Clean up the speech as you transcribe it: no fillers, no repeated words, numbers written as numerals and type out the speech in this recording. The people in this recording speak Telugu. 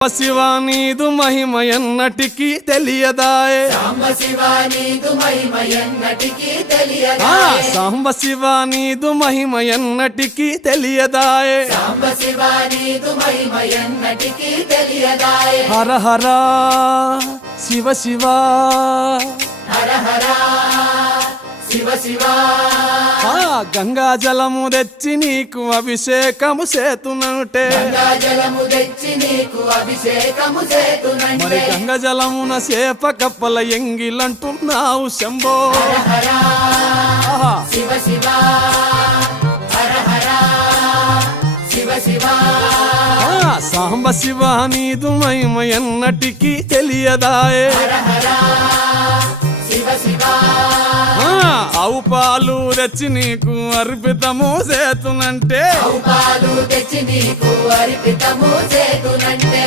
శివ నీదు మహిమ ఎన్నటికీ తెలియదాయే సాంబ శివ నీదు మహిమ ఎన్నటికీ తెలియదాయే సాంబ శివ నీదు మహిమ ఎన్నటికీ తెలియదాయే సాంబ శివ నీదు మహిమ ఎన్నటికీ తెలియదాయే హర హర శివ శివ హర హర శివ శివ గంగా జలము తెచ్చి నీకు అభిషేకము చేతునంటే గంగా జలము తెచ్చి నీకు అభిషేకము మరి చేతునంటే గంగా జలమున చేప కప్పల ఎంగిలంటున్నావు శంభో హర ఆహా. శివ శివ హర హర శివ శివ సాంబ శివ నీదు మహిమ ఎన్నటికీ తెలియదాయే హర హర శివ శివ ఆవు పాలు తెచ్చి నీకు అర్పితము చేతునంటే పాలు తెచ్చి నీకు అర్పితము చేతునంటే